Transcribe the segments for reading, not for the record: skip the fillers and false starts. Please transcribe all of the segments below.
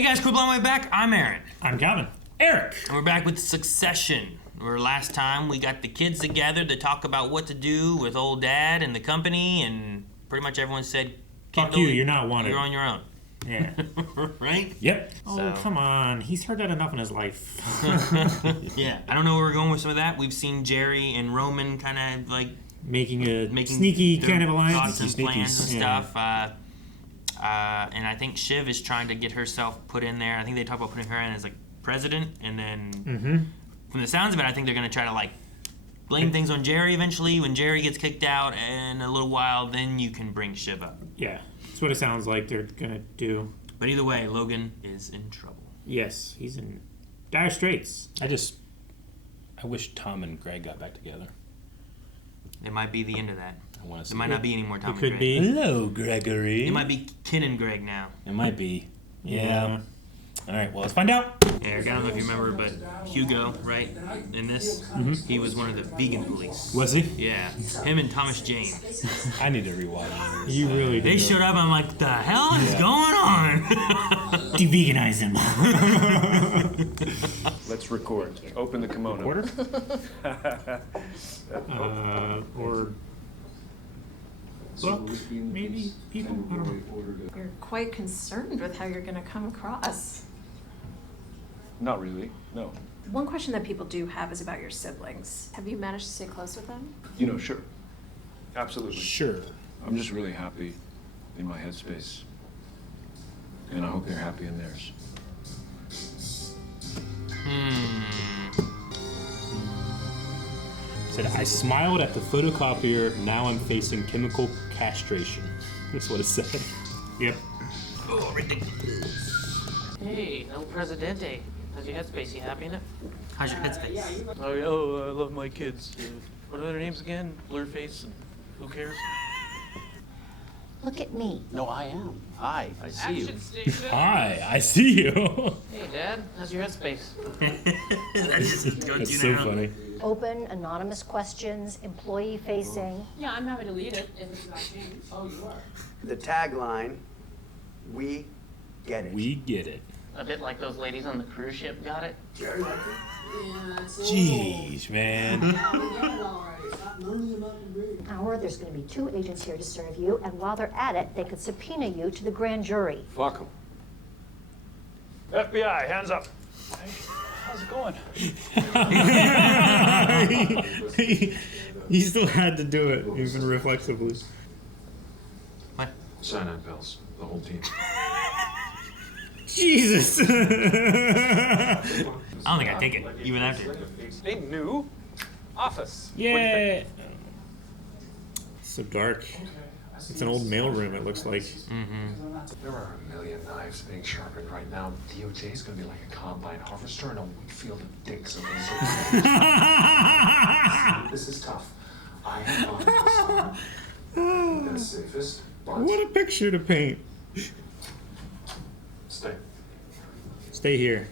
Hey guys, cool blowing way back. I'm Aaron. I'm Calvin. Eric. And we're back with Succession. Where last time we got the kids together to talk about what to do with old dad and the company, and pretty much everyone said, Fuck you, you're not wanted. You're on your own. Yeah. Right? Yep. Oh, come on. He's heard that enough in his life. Yeah. I don't know where we're going with some of that. We've seen Jerry and Roman kind of like making sneaky kind of alliance. Thoughts and plans and stuff. And I think Shiv is trying to get herself put in there. I think they talk about putting her in as like president, and then from the sounds of it, I think they're going to try to like blame things on Jerry eventually. When Jerry gets kicked out in a little while, then you can bring Shiv up. Yeah, that's what it sounds like they're going to do. But either way, Logan is in trouble. Yes, he's in dire straits. I wish Tom and Greg got back together. It might be the end of that. There might not be any more Tom and Greg. It could be. Hello, Gregory. It might be Ken and Greg now. It might be. Yeah. All right, well, let's find out. Eric, I don't know if you remember, but Hugo, right, in this, he was one of the vegan police. Was he? Yeah. Him and Thomas Jane. I need to rewatch. You really They showed up, I'm like, what the hell is going on? De-veganize him. Let's record. Open the kimono. Order? Or... book, maybe, people? I don't know. You're quite concerned with how you're going to come across. Not really, no. One question that people do have is about your siblings. Have you managed to stay close with them? You know, sure. Absolutely. Sure. I'm just really happy in my headspace. And I hope they're happy in theirs. Said, I smiled at the photocopier, now I'm facing chemical castration. That's what it said. Yep. Oh, ridiculous. Hey, El Presidente. How's your headspace? You happy in it? How's your headspace? Oh, I love my kids. What are their names again? Blurface and who cares? Look at me. No, I am. I see you. Hi, I see you. Hey, Dad. How's your headspace? That's so funny. Open, anonymous questions, employee-facing. Yeah, I'm happy to lead it if it's not changed. Oh, you are. The tagline, we get it. We get it. A bit like those ladies on the cruise ship got it. Jerry liked it. Yeah, it's Jeez, man. Hour, there's going to be 2 agents here to serve you, and while they're at it, they could subpoena you to the grand jury. Fuck them. FBI, hands up. Hey, how's it going? he still had to do it, even reflexively. What? Cyanide pills, the whole team. Jesus! I don't think I take it, even after. A new office. Yeah. So dark. It's an old mailroom, it looks like. There are a million knives being sharpened right now. DOJ is going to be like a combine harvester in a wheat field of dicks. This is tough. I am on the safest. What a picture to paint. Stay here.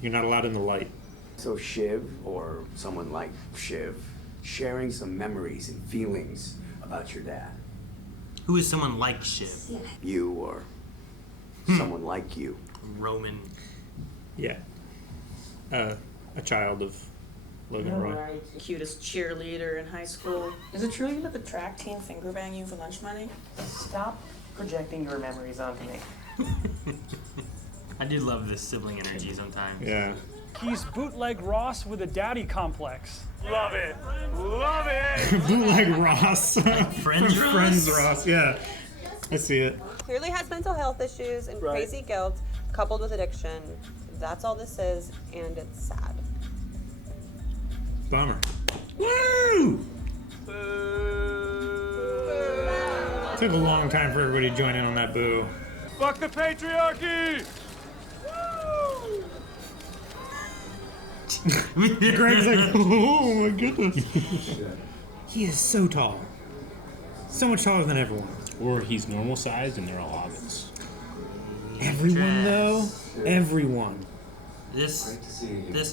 You're not allowed in the light. So Shiv, or someone like Shiv, sharing some memories and feelings about your dad. Who is someone like Shiv? You, or someone like you. Roman. Yeah. A child of Logan Roy. Right. Cutest cheerleader in high school. Is it true you let the track team finger bang you for lunch money? Stop projecting your memories onto me. I do love this sibling energy sometimes. Yeah. He's bootleg Ross with a daddy complex. Love it. Love it. Bootleg Ross. Friends Ross? Friends Ross, yeah. I see it. Clearly has mental health issues and crazy guilt coupled with addiction. That's all this is, and it's sad. Bummer. Woo! Took a long time for everybody to join in on that boo. Fuck the patriarchy! Greg's like, oh my goodness. He is so tall. So much taller than everyone. Or he's normal sized and they're all hobbits. Everyone though? Everyone. This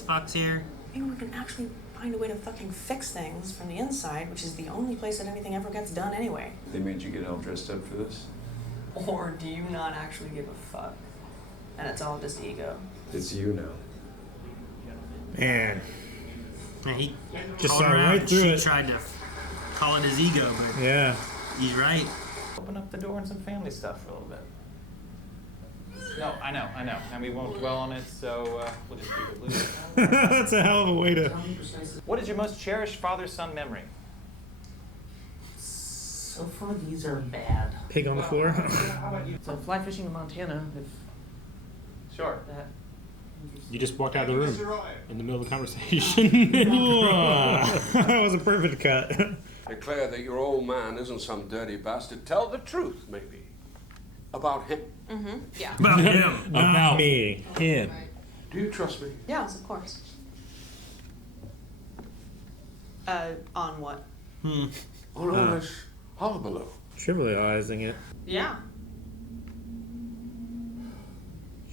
fox here. Maybe we can actually find a way to fucking fix things from the inside, which is the only place that anything ever gets done anyway. They made you get all dressed up for this? Or do you not actually give a fuck? and it's all just ego. It's you now. Man. Yeah, he Just called saw her out right and through she it. tried to call it his ego, but Yeah. he's right. Open up the door and some family stuff for a little bit. No, I know. And we won't dwell on it, so we'll just keep it loose. That's a hell of a way to. What is your most cherished father-son memory? So far, these are bad. Pig on the floor. So fly fishing in Montana, if Sure. that. You just walked out of the room in the middle of the conversation. That was a perfect cut. Declare that your old man isn't some dirty bastard. Tell the truth, maybe. About him. Mm-hmm. Yeah. About him. Not me. Him. Do you trust me? Yes, of course. On what? On all this hullabaloo. Trivializing it. Yeah.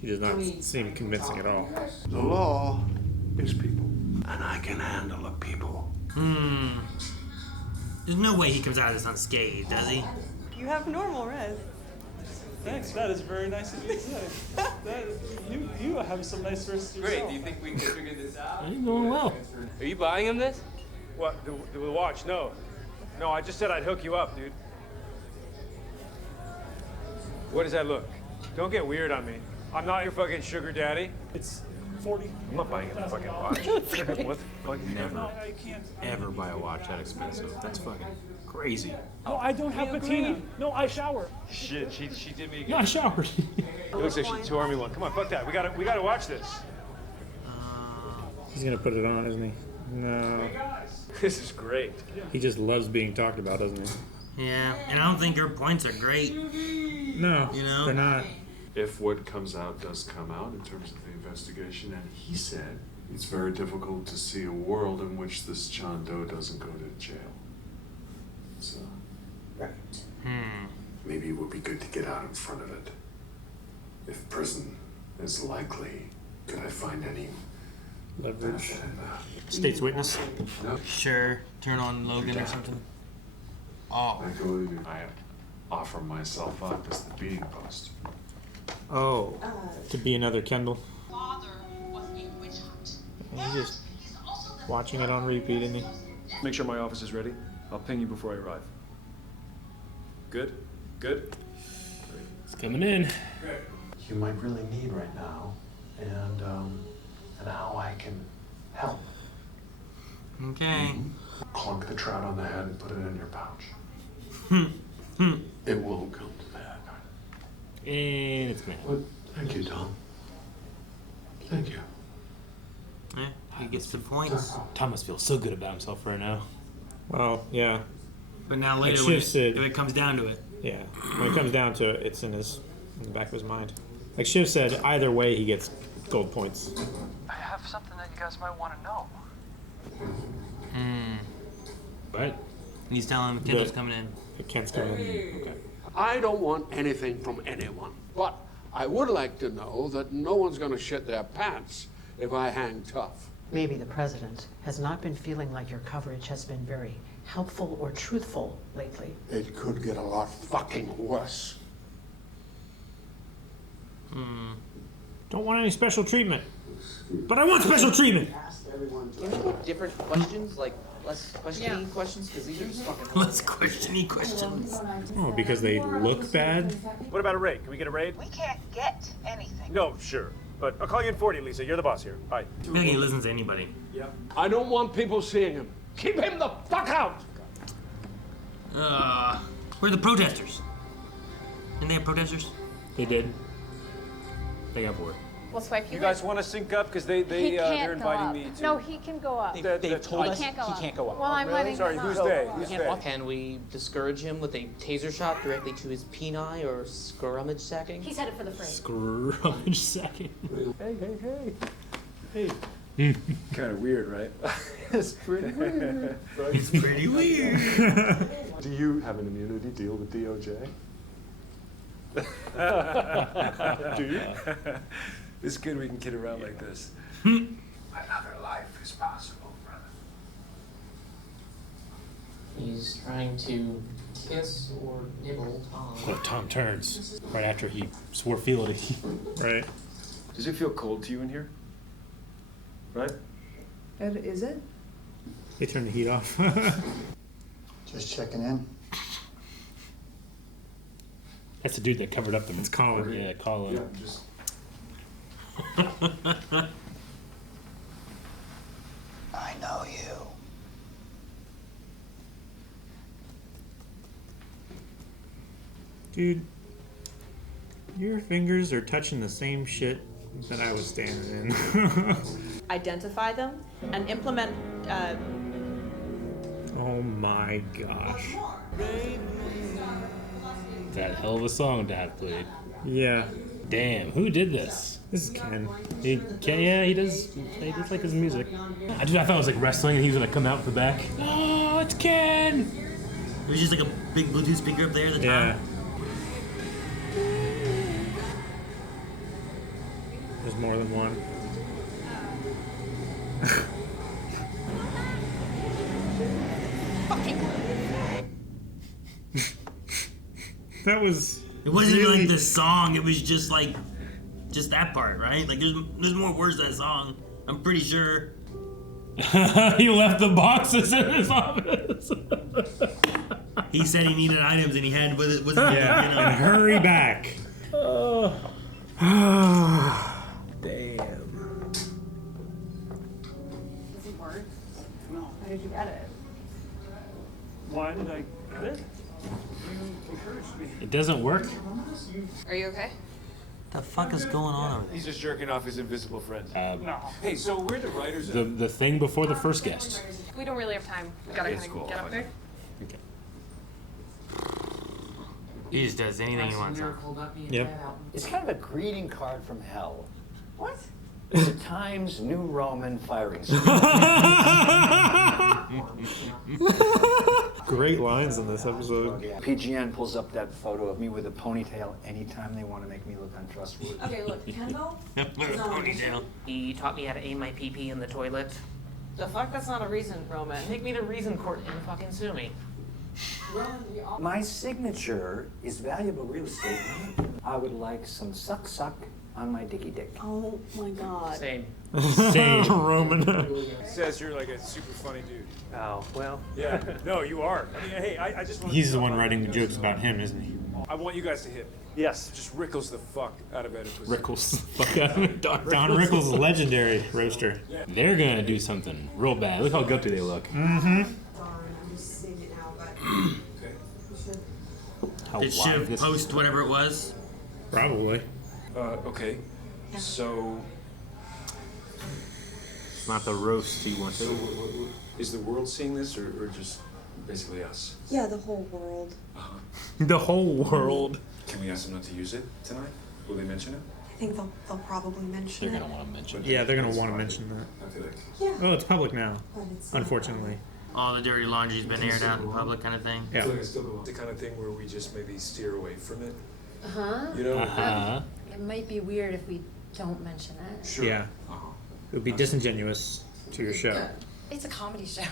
She does not seem convincing at all. The law is people, and I can handle the people. There's no way he comes out of this unscathed, does he? You have normal res. Thanks, that is very nice of you to say. You have some nice wrists yourself. Great. Do you think we can figure this out? You're doing well. Are you buying him this? What, the watch? No. No, I just said I'd hook you up, dude. What does that look? Don't get weird on me. I'm not your fucking sugar daddy. It's 40. I'm not buying a fucking watch. What the fuck? No, I can't. Ever buy a watch that expensive? That's fucking crazy. No, I don't have patina. No, I shower. Shit, she did me again. No, I showered. It looks like she tore me one. Come on, fuck that. We gotta watch this. He's gonna put it on, isn't he? No. This is great. He just loves being talked about, doesn't he? Yeah, and I don't think her points are great. No, You know? they're not. If what comes out does come out in terms of the investigation, and he said it's very difficult to see a world in which this John Doe doesn't go to jail. So, Right. maybe it would be good to get out in front of it. If prison is likely, could I find any Leverage. benefit in that? State's witness. No. Sure, turn on Logan or something. Oh, I offer myself up as the beating post. Oh, to be another Kendall. He's just watching it on repeat, isn't he? Make sure my office is ready. I'll ping you before I arrive. Good? Good? It's coming in. You might really need right now, and how I can help. okay. Clunk the trout on the head and put it in your pouch. It won't come to that. And it's me. Well, thank you, Tom. Thank you. Yeah, he gets the points. Tom must feel so good about himself right now. Well, yeah. But now Like later, Shiv said, if it comes down to it, yeah. When it comes down to it, it's in the back of his mind. Like Shiv said, either way he gets gold points. I have something that you guys might want to know. But he's telling him Kendall's coming in. Kent's coming in. Okay. I don't want anything from anyone, but I would like to know that no one's gonna shit their pants if I hang tough. Maybe the president has not been feeling like your coverage has been very helpful or truthful lately. It could get a lot fucking worse. Don't want any special treatment. But I want special treatment! Can we get different questions, like less questioning questions? Because these are just fucking. Less questiony questions. Oh, because they look bad? What about a raid? Can we get a raid? We can't get anything. No, sure. But I'll call you in 40, Lisa. You're the boss here. Bye. I don't think he listens to anybody. I don't want people seeing him. Keep him the fuck out! Where are the protesters? Didn't they have protesters? They did. They got bored. We'll swipe you. You guys want to sync up? Because they're inviting me to. No, he can go up. They've told He us can't go he up. can't go up. Well, I'm letting Sorry, him who's up. they? We can't walk. Can we discourage him with a taser shot directly to his peni or scrummage sacking? He's headed for the frame. Scrummage second. Hey. Kind of weird, right? It's pretty weird. It's pretty weird. Do you have an immunity deal with DOJ? Do you? It's good we can kid around like this. Another life is possible, brother. He's trying to kiss or nibble Tom. Well, Tom turns right after he swore fealty. Right. Does it feel cold to you in here? Right? Is it? They turned the heat off. Just checking in. That's the dude that covered up the. It's Colin. Yeah, Colin. Yeah, just I know you. Dude, your fingers are touching the same shit that I was standing in. Identify them and implement. Oh my gosh. That hell of a song to have played. Yeah. Damn, who did this? This is Ken. Yeah, he does. He does like his music. I thought it was like wrestling, and he was gonna come out with the back. Oh, it's Ken. It was just like a big Bluetooth speaker up there at the Yeah. time. There's more than one. That was. It wasn't really... even like the song. It was just like, just that part, right? Like there's more words to that song. I'm pretty sure. He left the boxes in his office. He said he needed items and he had with it. Yeah, you know. and hurry back. Oh. Damn. Does it work? No. How did you edit? Why did I quit? You encouraged me. It doesn't work. Are you okay? The fuck is going on over there? He's just jerking off his invisible friend. No. Hey, so where the writers at? The thing before the first guest. We don't really have time. We gotta It's kind cool. of get up there. Okay. He just does anything he wants. Yep. It's kind of a greeting card from hell. What? It's a Times New Roman firing squad. Great lines in this episode. PGN pulls up that photo of me with a ponytail anytime they want to make me look untrustworthy. Okay, look, Kendall. Ponytail. He taught me how to aim my pee-pee in the toilet. The fuck? That's not a reason, Roman. Take me to reason court and fucking sue me. My signature is valuable real estate. I would like some suck on my dicky dick. Oh my god. Same. Same. Roman. Says you're like a super funny dude. Oh, well. Yeah, no, you are. I mean, hey, I just want. He's the one writing the jokes about him, isn't he? I want you guys to hit. Yes. Just Rickles the fuck out of Oedipus. Rickles. Fuck out of it. Don Rickles is legendary roaster. They're gonna do something real bad. Look how guilty they look. Mm-hmm. How Did wide Shiv this post whatever it was? Probably. Okay, so It's not the roast he wanted. is the world seeing this, or just basically us? Yeah, the whole world. The whole world. Can we ask them not to use it tonight? Will they mention it? I think they'll probably mention They're it. gonna want to mention it. Yeah, they're gonna want to mention that. I feel like. Yeah. Oh, it's public now. But it's Unfortunately. All the dirty laundry's been aired out in public, kind of thing. I Yeah. feel like I still go. The kind of thing where we just maybe steer away from it. Uh-huh. You know? Uh-huh. It might be weird if we don't mention it. Sure. Yeah. It would be disingenuous to your show. It's a comedy show.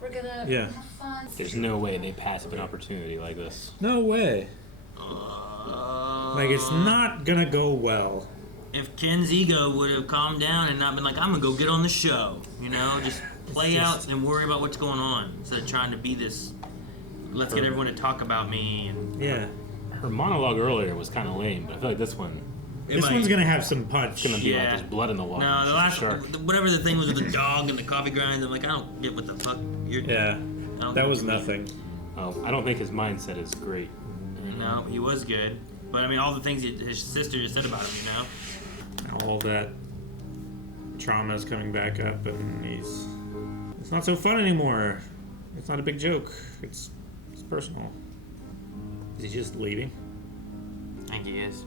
We're gonna Yeah. have fun. There's no way they pass up an opportunity like this. No way. Like, it's not gonna go well. If Ken's ego would have calmed down and not been like, I'm gonna go get on the show, you know, just play out and worry about what's going on instead of trying to be this. Let's get everyone to talk about me. And Yeah. Her monologue earlier was kind of lame, but I feel like this one. This one's gonna have some punch. It's gonna be like there's blood in the water. No, the last Shark. whatever the thing was with the dog and the coffee grinds. I'm like, I don't get what the fuck you're. Yeah. I don't That get was what you mean. nothing. Oh, I don't think his mindset is great. No, he was good, but I mean, all the things his sister just said about him, you know. All that trauma is coming back up, and it's not so fun anymore. It's not a big joke. It's personal. Is he just leaving? I think he is.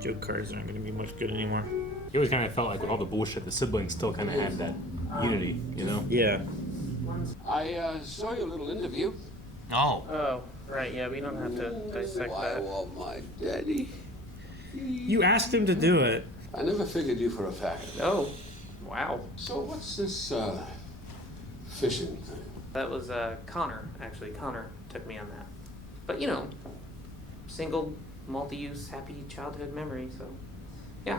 Joke cards aren't going to be much good anymore. He always kind of felt like with all the bullshit, the siblings still kind of had that unity, you know? Yeah. I saw your little interview. Oh. Oh, right, yeah, we don't have to dissect I that. want my daddy. You asked him to do it. I never figured you for a fact. Oh, wow. So what's this fishing thing? That was Connor, actually. Connor took me on that. But, you know, single, multi-use, happy childhood memory, so, yeah.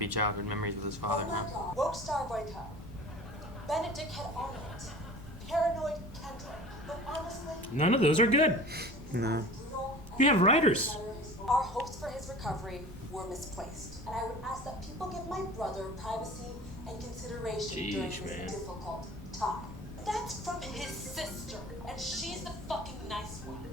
happy childhood memories with his father, huh? Woke Star Boycott. Benedict had Arnold. Paranoid Kendall. But honestly, None of those are good. No. You have writers. our hopes for his recovery were misplaced. And I would ask that people give my brother privacy and consideration during this difficult time. That's from his sister, and she's the fucking nice one.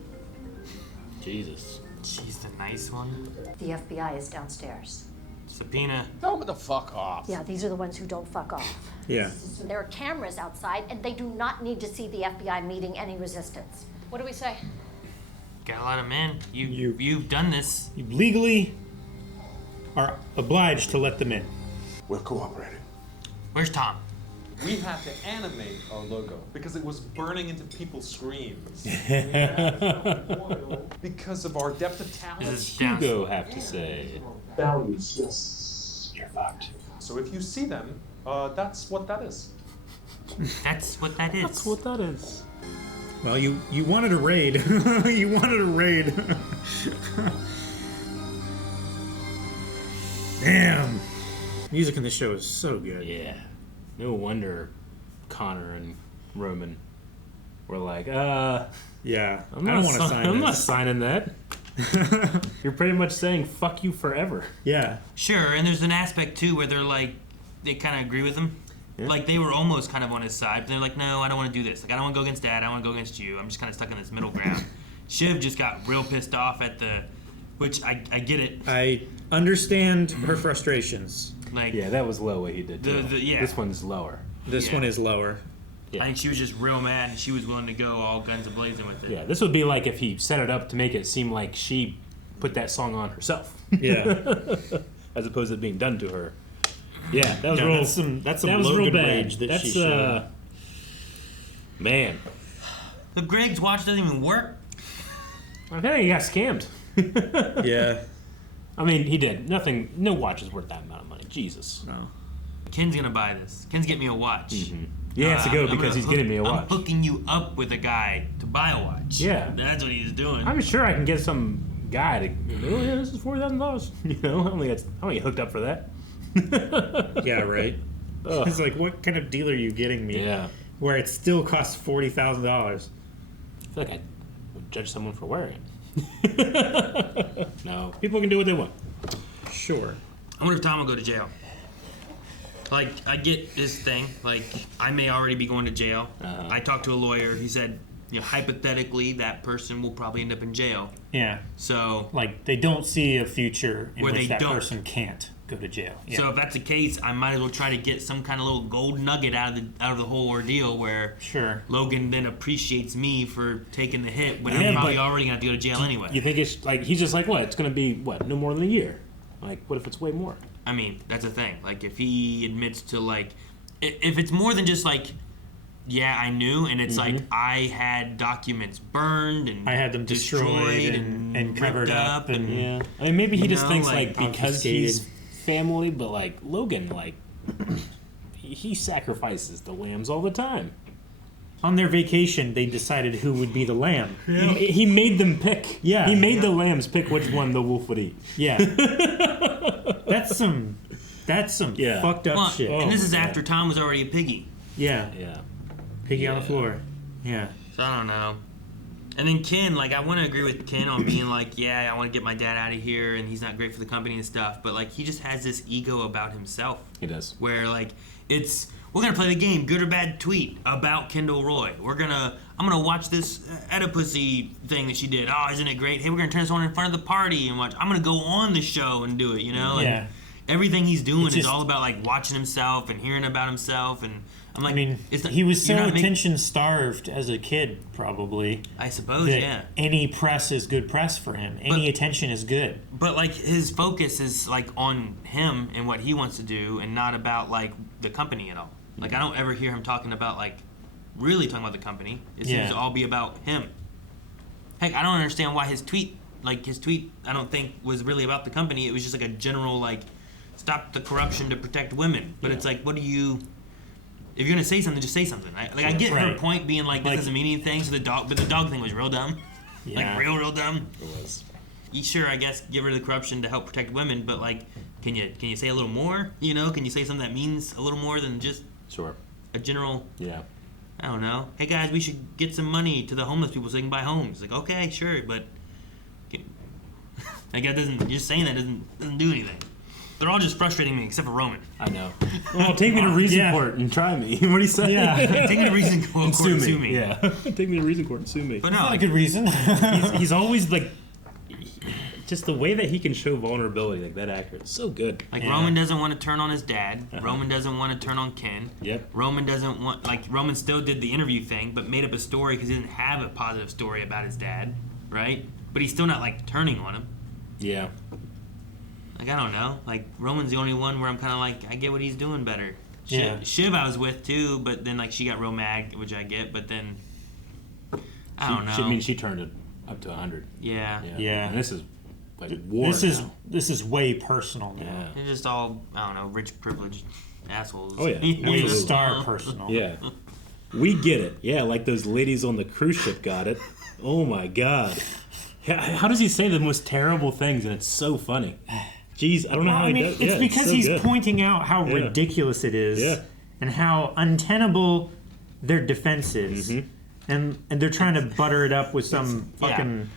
Jesus. She's the nice one? The FBI is downstairs. Subpoena. Tell me to fuck off. Yeah, these are the ones who don't fuck off. Yeah. There are cameras outside, and they do not need to see the FBI meeting any resistance. What do we say? Gotta let him in. You've done this. You legally are obliged to let them in. We're cooperating. Where's Tom? We had to animate our logo because it was burning into people's screens. Because of our depth of talent. Does Hugo have to say? Values, yes. You're fucked. So if you see them, that's what that is. That's what that is. That's what that is. Well, you wanted a raid. You wanted a raid. Damn. Music in this show is so good. Yeah. No wonder Connor and Roman were like, yeah, I don't want to sign this. I'm not signing that. You're pretty much saying fuck you forever. Yeah. Sure, and there's an aspect too where they're like, they kind of agree with him. Yeah. Like they were almost kind of on his side, but they're like, no, I don't want to do this. Like I don't want to go against Dad. I want to go against you. I'm just kind of stuck in this middle ground. Shiv just got real pissed off at which I get it. I understand her frustrations. Like yeah, that was low what he did. Yeah. This one's lower. This one is lower. Yeah. I think she was just real mad, and she was willing to go all guns a-blazing with it. Yeah, this would be like if he set it up to make it seem like she put that song on herself. Yeah. As opposed to it being done to her. Yeah, that was No, real. that's some Logan rage that she showed. Man. The Greg's watch doesn't even work. I think he got scammed. Yeah. I mean, he did. Nothing. No watch is worth that amount of money. Jesus. No. Ken's gonna buy this. Ken's getting me a watch. Mm-hmm. He has to go because he's getting me a watch. I'm hooking you up with a guy to buy a watch. Yeah. That's what he's doing. I'm sure I can get some guy to. Oh yeah, this is $40,000. You know, I don't get hooked up for that. Yeah, right. It's like, what kind of deal are you getting me? Yeah. Where it still costs $40,000. I feel like I would judge someone for wearing it. No, people can do what they want. Sure. I wonder if Tom will go to jail. Like, I get this thing. Like, I may already be going to jail. I talked to a lawyer. He said, hypothetically, that person will probably end up in jail. Yeah. So, like, they don't see a future in where which that don't. person can't go to jail. Yeah. So if that's the case, I might as well try to get some kind of little gold nugget out of the whole ordeal where Logan then appreciates me for taking the hit, but I'm probably already gonna have to go to jail anyway. You think it's like he's just like what? It's gonna be what? No more than a year. Like what if it's way more? I mean, that's the thing. Like if he admits to like, if it's more than just like, yeah, I knew, and it's like I had documents burned and I had them destroyed and covered up and yeah. I mean, maybe he just thinks like because he's family, but like Logan, like he sacrifices the lambs all the time. On their vacation, they decided who would be the lamb. Yeah. He made them pick. Yeah, he made the lambs pick which one the wolf would eat. Yeah, that's some fucked up shit. And this is after Tom was already a piggy. Yeah, yeah, piggy on the floor. Yeah. So I don't know. And then Ken, like, I want to agree with Ken on being like, yeah, I want to get my dad out of here, and he's not great for the company and stuff. But like, he just has this ego about himself. He does. Where like, we're gonna play the game, good or bad tweet about Kendall Roy. I'm gonna watch this Oedipussy thing that she did. Oh, isn't it great? Hey, we're gonna turn this on in front of the party and watch. I'm gonna go on the show and do it. You know? Yeah. And everything he's doing is all about like watching himself and hearing about himself and. I'm like, I mean, he was so attention-starved as a kid, probably. I suppose, yeah. Any press is good press for him. Any attention is good. But, like, his focus is, like, on him and what he wants to do and not about, like, the company at all. Like, I don't ever hear him talking about, like, really talking about the company. It seems to all be about him. Heck, I don't understand why his tweet, I don't think was really about the company. It was just, like, a general, like, stop the corruption to protect women. But it's like, what do you... If you're gonna say something, just say something. I get her point being like this doesn't mean anything. So the dog thing was real dumb, like real dumb. It was. sure, I guess get rid of the corruption to help protect women, but like, can you say a little more? You know, can you say something that means a little more than just a general? Yeah. I don't know. Hey guys, we should get some money to the homeless people so they can buy homes. Like, okay, sure, but like that doesn't. Just saying that doesn't do anything. They're all just frustrating me, except for Roman. I know. Well, take me to reason court and try me. What do you say? Yeah. Take me to reason court and sue me. Yeah. Take me to reason court and sue me. But no, That's not a good reason. he's always like, just the way that he can show vulnerability, like that actor, it's so good. Like Roman doesn't want to turn on his dad. Roman doesn't want to turn on Ken. Yep. Roman doesn't want Roman still did the interview thing, but made up a story because he didn't have a positive story about his dad, right? But he's still not like turning on him. Yeah. Like, I don't know. Like, Roman's the only one where I'm kind of like, I get what he's doing better. Yeah. Shiv I was with, too, but then, like, she got real mad, which I get, but then, I don't know. She turned it up to 100. Yeah. Yeah. And this is, like, war This is way personal now. Yeah. They're just all, I don't know, rich, privileged assholes. Oh, yeah. Way star personal. Yeah. We get it. Yeah, like those ladies on the cruise ship got it. Oh, my God. How does he say the most terrible things, and it's so funny? Jeez, I don't know how he does. It's because he's pointing out how ridiculous it is, and how untenable their defense is, and they're trying to butter it up with some fucking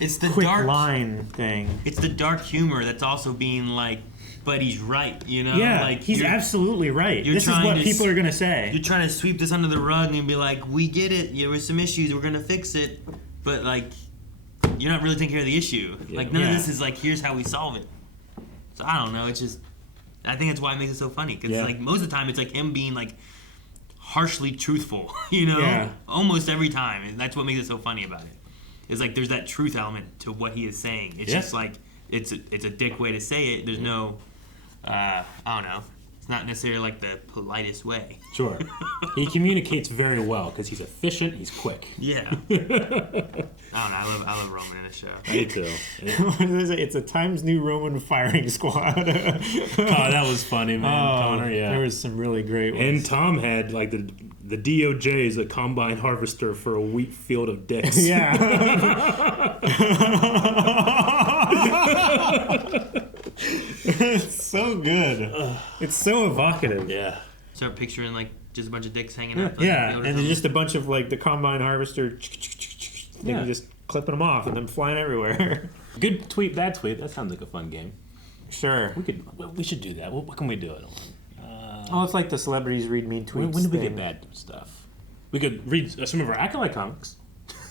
it's the quick dark line thing. It's the dark humor that's also being like, but he's right, you know? Yeah, like he's absolutely right. This is what people are gonna say. You're trying to sweep this under the rug and be like, we get it. There was some issues. We're gonna fix it, but like, you're not really taking care of the issue. Like none of this is like, here's how we solve it. So I don't know. It's just, I think that's why it makes it so funny. Because like most of the time, it's like him being like harshly truthful. You know, almost every time. And that's what makes it so funny about it. It's like there's that truth element to what he is saying. It's just like it's a dick way to say it. There's no, I don't know. It's not necessarily like the politest way. Sure. He communicates very well because he's efficient. He's quick. Yeah. I don't know. I love Roman in this show. Me too. It's a Times New Roman firing squad. Oh, that was funny, man. Connor, there was some really great ones. And Tom had like the DOJ is a combine harvester for a wheat field of dicks. Yeah. It's so good. It's so evocative. Yeah. Start picturing like just a bunch of dicks hanging out. Yeah, and then just a bunch of like the combine harvester. They can just clipping them off and them flying everywhere. Good tweet, bad tweet. That sounds like a fun game. Sure. We should do that. What can we do it on? It's like the celebrities read mean tweets. When did we get bad stuff? We could read some of our Acolyte comics.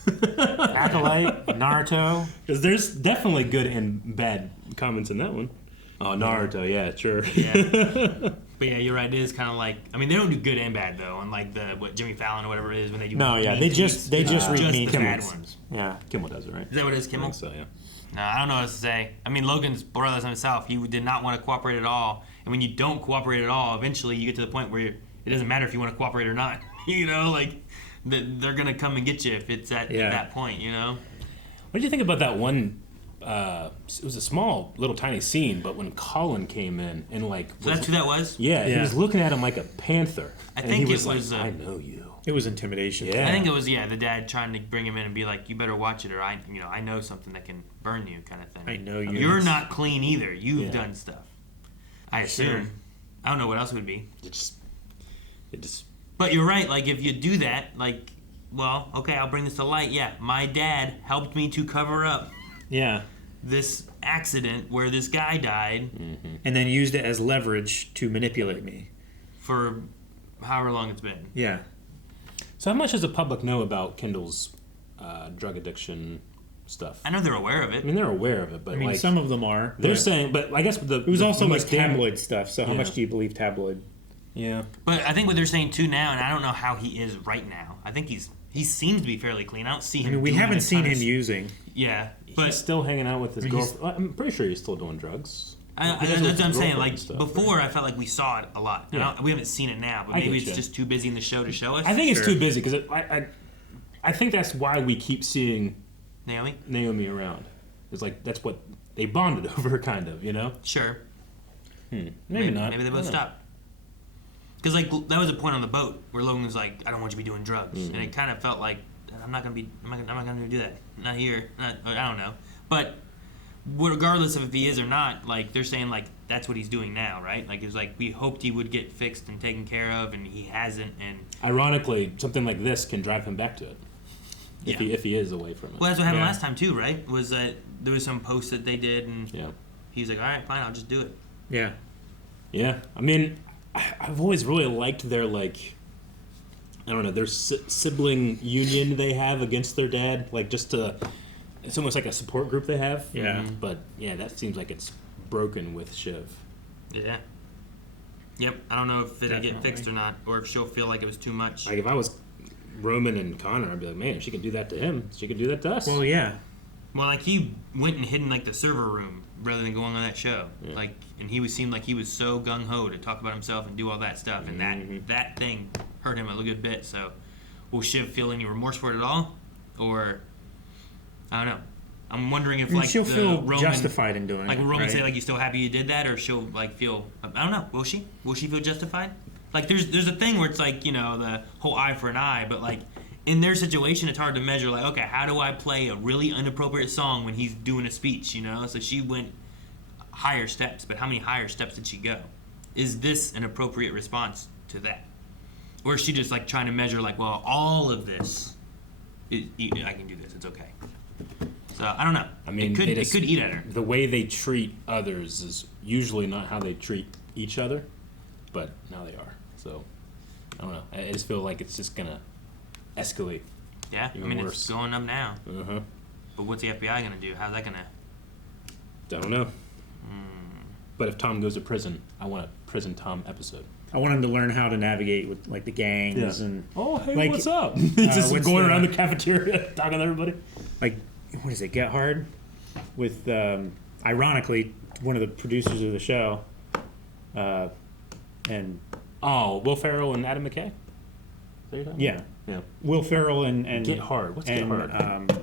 Acolyte, Naruto. Because there's definitely good and bad comments in that one. Oh, Naruto, yeah, sure. Yeah. But yeah, you're right. It is kind of like, I mean, they don't do good and bad though. Unlike what Jimmy Fallon or whatever it is when they do. No, yeah, they just read mean the bad tweets. ones. Yeah, Kimmel does it, right? Is that what it is, Kimmel? I think so, yeah. No, I don't know what else to say. I mean, Logan's brought us himself. He did not want to cooperate at all. And when you don't cooperate at all, eventually you get to the point where it doesn't matter if you want to cooperate or not. You know, like they're gonna come and get you if it's at that point. You know. What did you think about that one? It was a small, little, tiny scene, but when Colin came in and like, so that's who that was. Yeah, he was looking at him like a panther. I think he was it was. Like, I know you. It was intimidation. Yeah. I think it was the dad trying to bring him in and be like, you better watch it, or I know something that can burn you, kind of thing. I know you. You're not clean either. You've done stuff. I assume. Sure. I don't know what else it would be. It just. But you're right. Like if you do that, like, well, okay, I'll bring this to light. Yeah, my dad helped me to cover up. Yeah. This accident where this guy died, and then used it as leverage to manipulate me for however long it's been. Yeah. So how much does the public know about Kendall's drug addiction stuff? I know they're aware of it. I mean, they're aware of it, but I mean, like, some of them are. They're saying, but I guess it was also like tabloid stuff. So how much do you believe tabloid? Yeah. But I think what they're saying too now, and I don't know how he is right now. I think he seems to be fairly clean. I don't see him. I mean, we haven't seen him using. Yeah, but he's still hanging out with his girlfriend. I'm pretty sure he's still doing drugs. That's what I'm saying. Like before, I felt like we saw it a lot. Yeah. We haven't seen it now, but maybe it's just too busy in the show to show us. I think it's too busy because I think that's why we keep seeing Naomi around. It's like that's what they bonded over, kind of, you know. Sure. Maybe not. Maybe they both stopped. Because like that was a point on the boat where Logan was like, "I don't want you to be doing drugs," and it kind of felt like I'm not gonna do that. Not here. I don't know. But regardless of if he is or not, like they're saying like that's what he's doing now, right? Like it's like we hoped he would get fixed and taken care of, and he hasn't. And ironically, something like this can drive him back to it if he is away from it. Well, that's what happened last time too, right? Was that there was some post that they did, and he's like, all right, fine, I'll just do it. Yeah. Yeah. I mean, I've always really liked their like, I don't know, their sibling union they have against their dad, like just to. It's almost like a support group they have. Yeah. But yeah, that seems like it's broken with Shiv. Yeah. Yep. I don't know if it'll get fixed or not, or if she'll feel like it was too much. Like if I was Roman and Connor, I'd be like, man, if she can do that to him, she can do that to us. Well, yeah. Well, like he went and hid in like the server room rather than going on that show. Yeah. Like, and he seemed like he was so gung ho to talk about himself and do all that stuff, and that thing hurt him a good bit. So, will Shiv feel any remorse for it at all, or? I don't know. I'm wondering if like she'll feel Roman, justified in doing it. Like will Roman right? say like you still happy you did that, or she'll like feel I don't know. Will she? Will she feel justified? Like there's a thing where it's like the whole eye for an eye, but like in their situation it's hard to measure. Like okay, how do I play a really inappropriate song when he's doing a speech? So she went higher steps, but how many higher steps did she go? Is this an appropriate response to that, or is she just like trying to measure like well all of this? I can do this. It's okay. So I don't know. I mean, it could eat at her. The way they treat others is usually not how they treat each other, but now they are. So I don't know. I just feel like it's just gonna escalate. Yeah, I mean it's going up now. But what's the FBI gonna do? How's that gonna? Don't know. But if Tom goes to prison, I want a Prison Tom episode. I want him to learn how to navigate with like the gangs and. Oh hey, like, what's up? Just going around the cafeteria talking to everybody. Like, what is it? Get Hard, with ironically one of the producers of the show, and Will Ferrell and Adam McKay. Yeah. Yeah. Will Ferrell and Get Hard. What's Get Hard?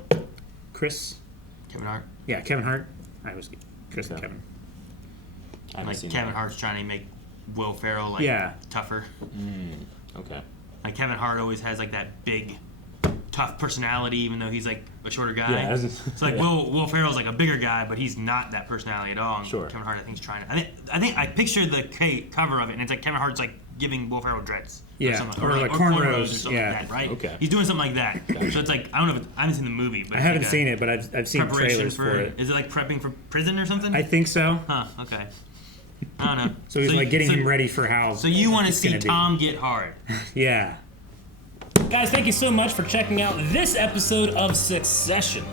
Chris. Kevin Hart. Yeah, Kevin Hart. I was Chris and Kevin. Like Kevin Hart's trying to make Will Ferrell tougher. Okay. Like Kevin Hart always has like that big, tough personality, even though he's like a shorter guy. Yeah, it's like Will Ferrell's like a bigger guy, but he's not that personality at all. And sure. Kevin Hart, I think, is trying to. I think I pictured the cover of it, and it's like Kevin Hart's like giving Will Ferrell dreads. Yeah, or like cornrows or cornrows. something like that, right? Okay. He's doing something like that. So it's like I don't know. I haven't seen the movie, but I haven't seen it, but I've seen trailers for it. Is it like prepping for prison or something? I think so. Huh. Okay. I don't know. So he's like getting him ready for how. So you want to see Tom get hard? Yeah. Guys, thank you so much for checking out this episode of Succession.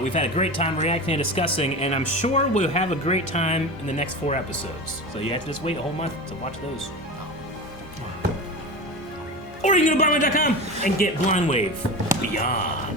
We've had a great time reacting and discussing, and I'm sure we'll have a great time in the next 4 episodes. So you have to just wait a whole month to watch those. Or you can go to blindwave.com and get Blind Wave Beyond.